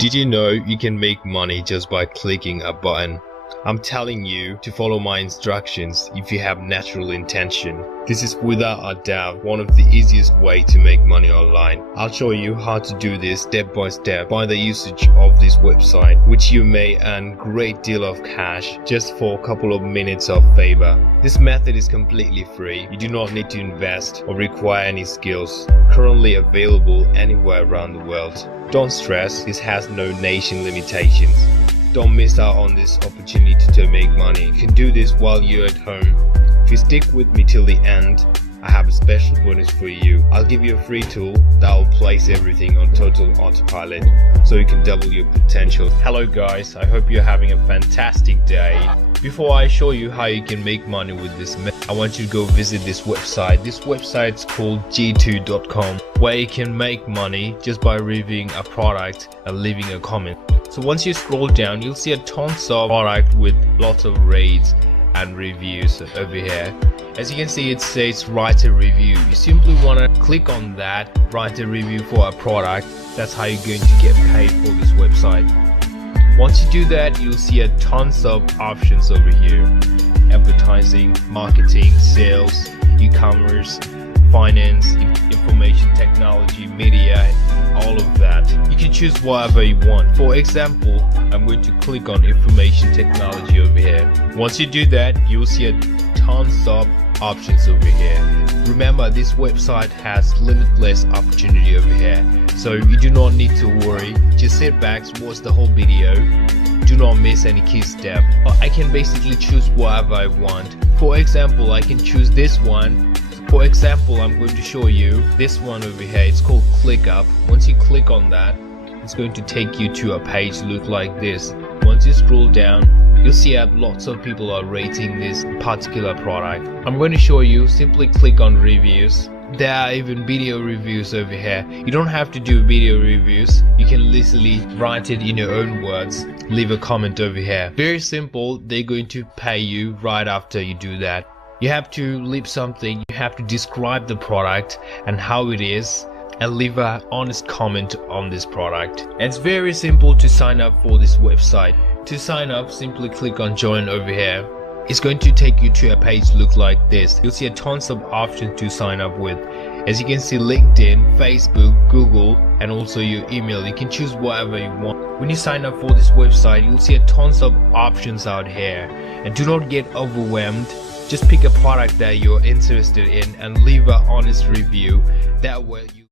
Did you know you can make money just by clicking a button? I'm telling you to follow my instructions if you have natural intention. This is without a doubt one of the easiest way to make money online. I'll show you how to do this step by step by the usage of this website, which you may earn great deal of cash just for a couple of minutes of favor. This method is completely free. You do not need to invest or require any skills. Currently available anywhere around the world. Don't stress, this has no nation limitations. Don't miss out on this opportunity to make money. You can do this while you're at home. If you stick with me till the end, I have a special bonus for you. I'll give you a free tool that will place everything on total autopilot so you can double your potential. Hello guys, I hope you're having a fantastic day. Before I show you how you can make money with this method, I want you to go visit this website. This website's called g2.com, where you can make money just by reviewing a product and leaving a comment. So once you scroll down, you'll see a tons of product with lots of rates and reviews over here. As you can see, it says write a review. You simply want to click on that, write a review for a product. That's how you're going to get paid for this website. Once you do that, you'll see a tons of options over here: advertising, marketing, sales, e-commerce, finance, information technology, media, all of that. You can choose whatever you want. For example, I'm going to click on information technology over here. Once you do that, you'll see a tons of options over here. Remember, this website has limitless opportunity over here, so you do not need to worry. Just sit back, watch the whole video. Do not miss any key step. I can basically choose whatever I want. For example, I can choose this one. For example, I'm going to show you this one over here. It's called Click Up. Once you click on that, it's going to take you to a page look like this. Once you scroll down, you'll see that lots of people are rating this particular product. I'm going to show you. Simply click on reviews. There are even video reviews over here. You don't have to do video reviews. You can literally write it in your own words. Leave a comment over here. Very simple. They're going to pay you right after you do that. You have to leave something. You have to describe the product and how it is, and leave an honest comment on this product. It's very simple to sign up for this website. To sign up, simply click on join over here. It's going to take you to a page look like this. You'll see a tons of options to sign up with. As you can see, LinkedIn, Facebook, Google, and also your email. You can choose whatever you want. When you sign up for this website, you'll see a tons of options out here. And do not get overwhelmed. Just pick a product that you're interested in and leave an honest review. That way you